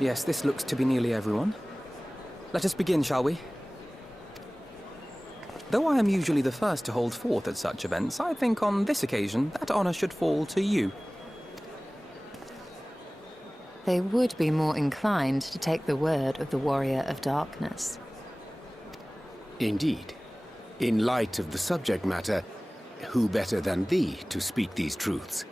Yes, this looks to be nearly everyone. Let us begin, shall we? Though I am usually the first to hold forth at such events, I think on this occasion that honor should fall to you. They would be more inclined to take the word of the Warrior of Darkness. Indeed. In light of the subject matter, who better than thee to speak these truths?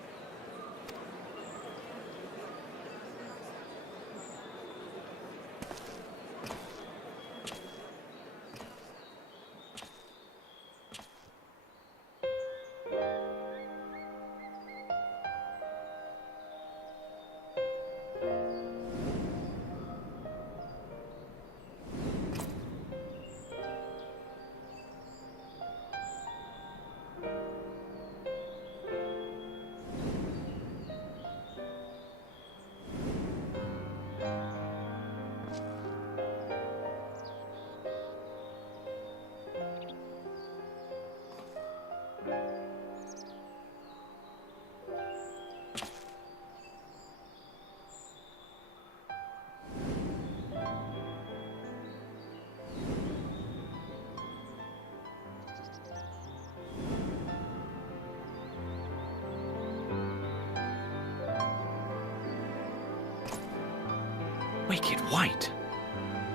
Wicked White?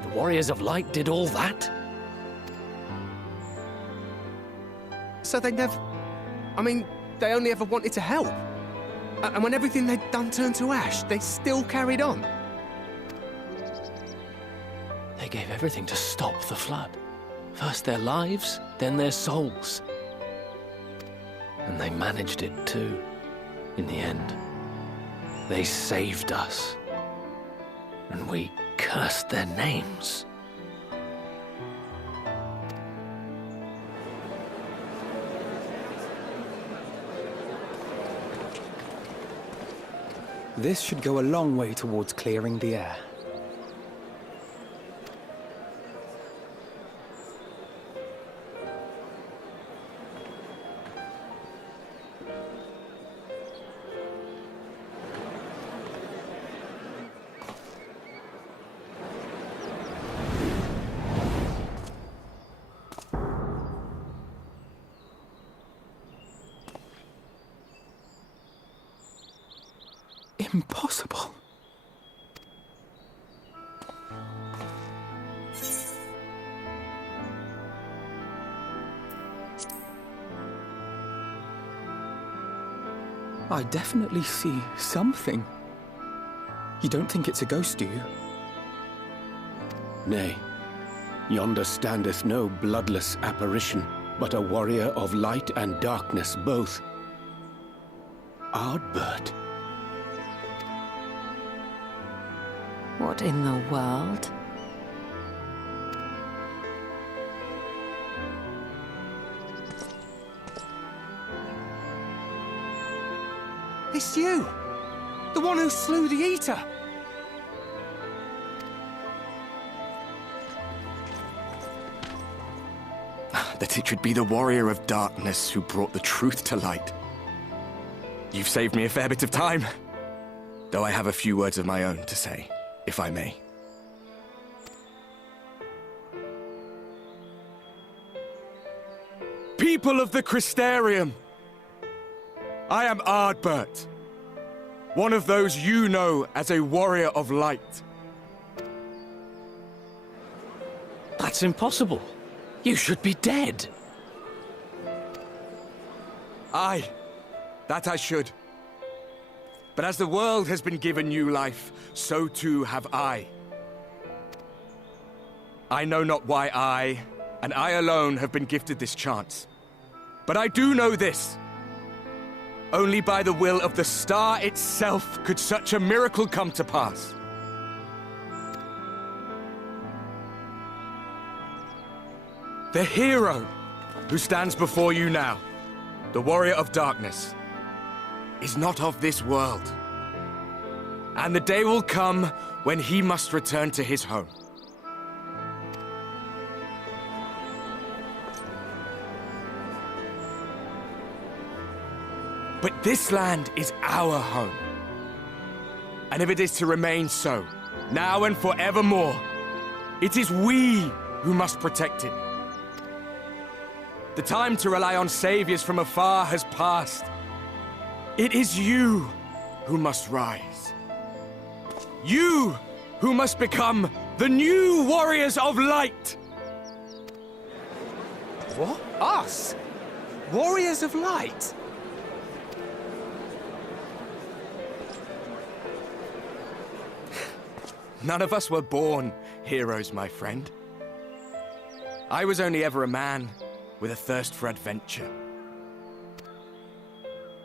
The Warriors of Light did all that? So they never... I mean, they only ever wanted to help. And when everything they'd done turned to ash, they still carried on. They gave everything to stop the flood. First their lives, then their souls. And they managed it too, in the end. They saved us. And we cursed their names. This should go a long way towards clearing the air. Impossible. I definitely see something. You don't think it's a ghost, do you? Nay, yonder standeth no bloodless apparition, but a warrior of light and darkness both. Ardbert. What in the world? It's you! The one who slew the Eater! That it should be the Warrior of Darkness who brought the truth to light. You've saved me a fair bit of time, though I have a few words of my own to say, if I may. People of the Crystarium, I am Ardbert, one of those you know as a warrior of light. That's impossible. You should be dead. Aye, that I should. But as the world has been given new life, so too have I. I know not why I, and I alone, have been gifted this chance. But I do know this. Only by the will of the star itself could such a miracle come to pass. The hero who stands before you now, the Warrior of Darkness, is not of this world. And the day will come when he must return to his home. But this land is our home. And if it is to remain so, now and forevermore. It is we who must protect it. The time to rely on saviors from afar has passed. It is you who must rise. You who must become the new warriors of light! What? Us? Warriors of Light? None of us were born heroes, my friend. I was only ever a man with a thirst for adventure.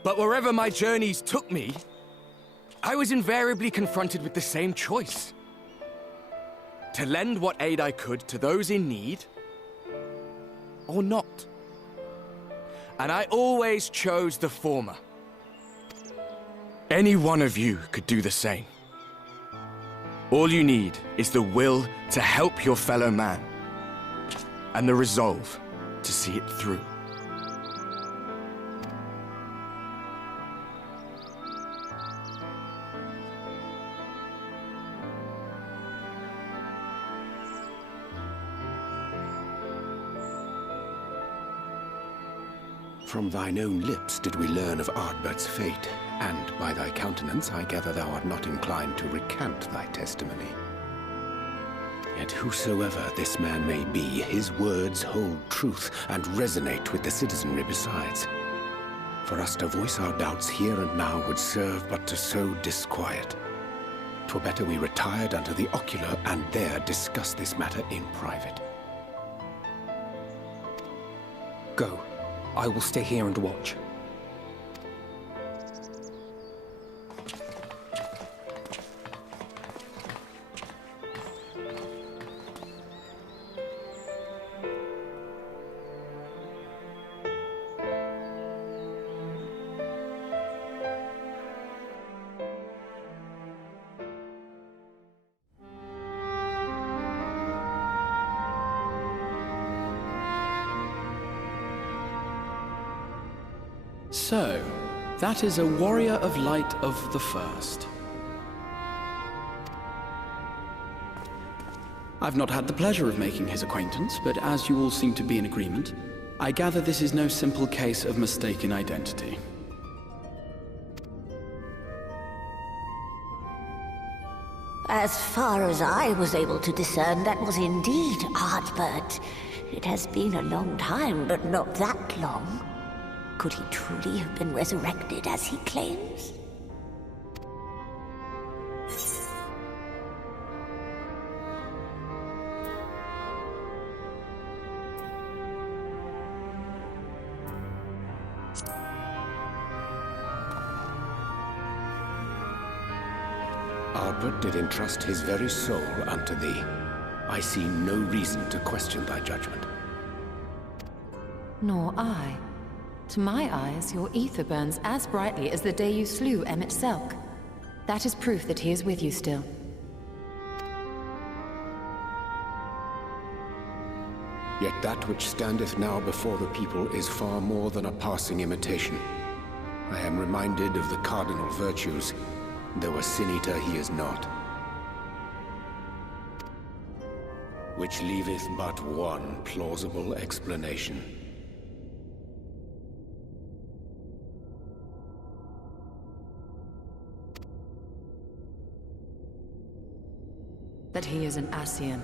But wherever my journeys took me, I was invariably confronted with the same choice. To lend what aid I could to those in need, or not. And I always chose the former. Any one of you could do the same. All you need is the will to help your fellow man, and the resolve to see it through. From thine own lips did we learn of Ardbert's fate, and by thy countenance I gather thou art not inclined to recant thy testimony. Yet whosoever this man may be, his words hold truth and resonate with the citizenry besides. For us to voice our doubts here and now would serve but to sow disquiet. 'Twere better we retired unto the ocular and there discuss this matter in private. Go. I will stay here and watch. So, that is a warrior of light of the first. I've not had the pleasure of making his acquaintance, but as you all seem to be in agreement, I gather this is no simple case of mistaken identity. As far as I was able to discern, that was indeed Ardbert. It has been a long time, but not that long. Could he truly have been resurrected as he claims? Ardbert did entrust his very soul unto thee. I see no reason to question thy judgment. Nor I. To my eyes, your ether burns as brightly as the day you slew Emmett Selk. That is proof that he is with you still. Yet that which standeth now before the people is far more than a passing imitation. I am reminded of the cardinal virtues, though a sin-eater he is not. Which leaveth but one plausible explanation. That he is an Ascian.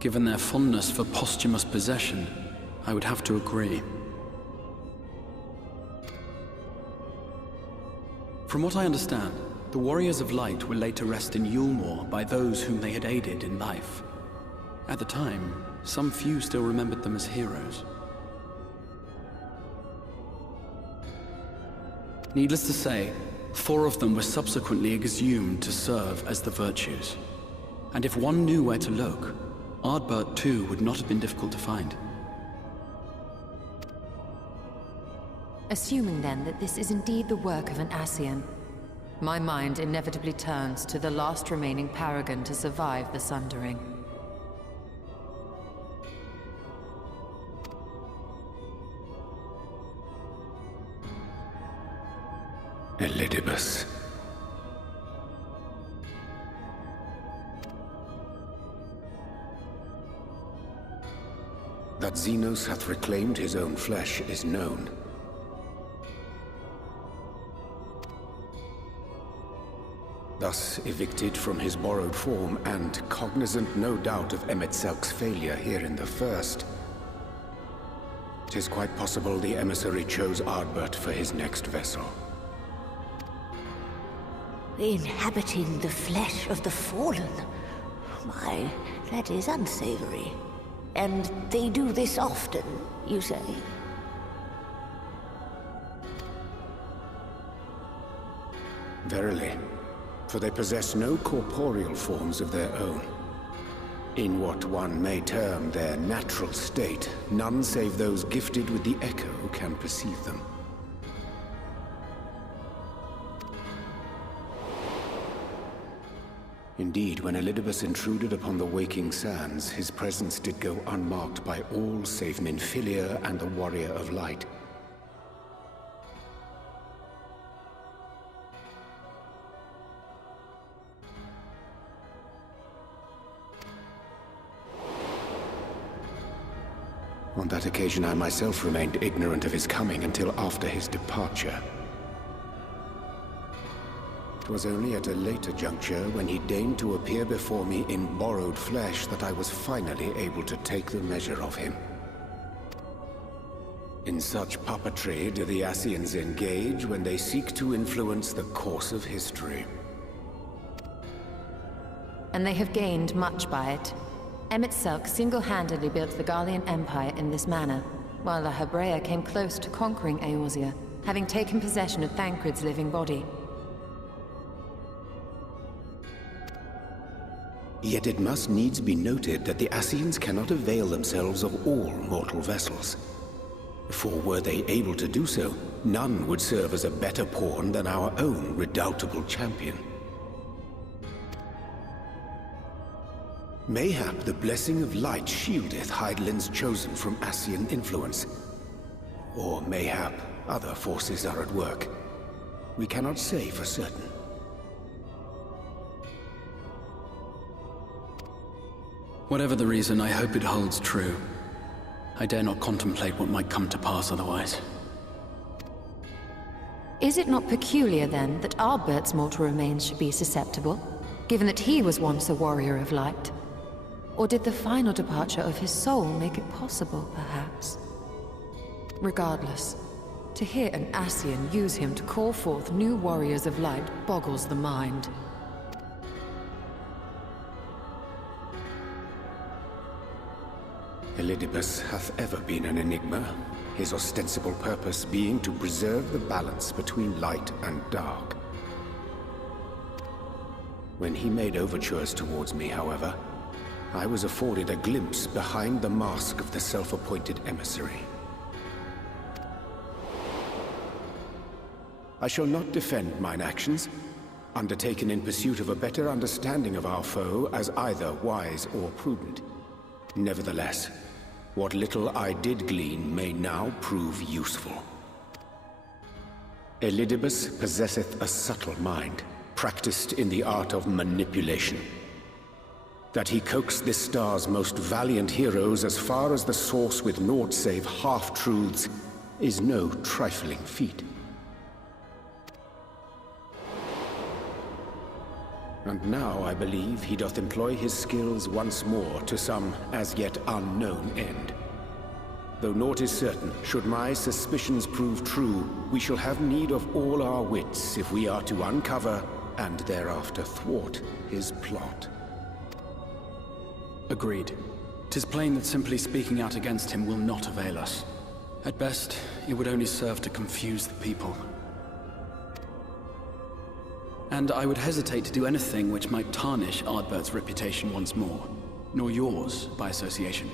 Given their fondness for posthumous possession, I would have to agree. From what I understand, the Warriors of Light were laid to rest in Yulmore by those whom they had aided in life. At the time, some few still remembered them as heroes. Needless to say, 4 of them were subsequently exhumed to serve as the virtues. And if one knew where to look, Ardbert too would not have been difficult to find. Assuming then that this is indeed the work of an Ascian, my mind inevitably turns to the last remaining paragon to survive the Sundering. Elidibus. That Xenos hath reclaimed his own flesh is known. Thus evicted from his borrowed form, and cognizant no doubt of Emet-Selk's failure here in the First, 'tis quite possible the emissary chose Ardbert for his next vessel. Inhabiting the flesh of the fallen? My, that is unsavory. And they do this often, you say? Verily, for they possess no corporeal forms of their own. In what one may term their natural state, none save those gifted with the echo can perceive them. Indeed, when Elidibus intruded upon the waking sands, his presence did go unmarked by all save Minfilia and the Warrior of Light. On that occasion, I myself remained ignorant of his coming until after his departure. It was only at a later juncture, when he deigned to appear before me in borrowed flesh, that I was finally able to take the measure of him. In such puppetry do the Ascians engage when they seek to influence the course of history. And they have gained much by it. Emet-Selk single-handedly built the Garlean Empire in this manner, while the Hebrea came close to conquering Eorzea, having taken possession of Thancred's living body. Yet it must needs be noted that the Ascians cannot avail themselves of all mortal vessels. For were they able to do so, none would serve as a better pawn than our own redoubtable champion. Mayhap the blessing of light shieldeth Hydaelyn's chosen from Ascian influence. Or mayhap other forces are at work. We cannot say for certain. Whatever the reason, I hope it holds true. I dare not contemplate what might come to pass otherwise. Is it not peculiar, then, that Ardbert's mortal remains should be susceptible, given that he was once a warrior of light? Or did the final departure of his soul make it possible, perhaps? Regardless, to hear an Ascian use him to call forth new warriors of light boggles the mind. Elidibus hath ever been an enigma, his ostensible purpose being to preserve the balance between light and dark. When he made overtures towards me, however, I was afforded a glimpse behind the mask of the self-appointed emissary. I shall not defend mine actions, undertaken in pursuit of a better understanding of our foe as either wise or prudent. Nevertheless, what little I did glean may now prove useful. Elidibus possesseth a subtle mind, practiced in the art of manipulation. That he coaxed this star's most valiant heroes as far as the source with naught save half-truths is no trifling feat. And now I believe he doth employ his skills once more to some as yet unknown end. Though naught is certain, should my suspicions prove true, we shall have need of all our wits if we are to uncover and thereafter thwart his plot. Agreed. 'Tis plain that simply speaking out against him will not avail us. At best, it would only serve to confuse the people. And I would hesitate to do anything which might tarnish Ardbert's reputation once more, nor yours by association.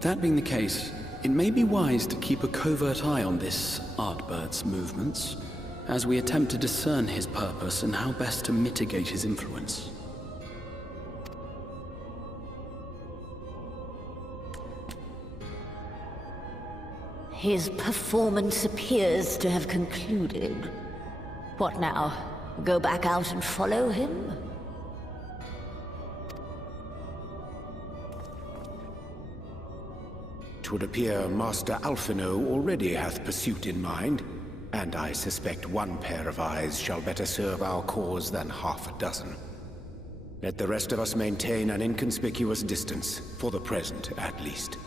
That being the case, it may be wise to keep a covert eye on this Ardbert's movements, as we attempt to discern his purpose and how best to mitigate his influence. His performance appears to have concluded. What now? Go back out and follow him? Twould appear Master Alphino already hath pursuit in mind, and I suspect one pair of eyes shall better serve our cause than half a dozen. Let the rest of us maintain an inconspicuous distance, for the present at least.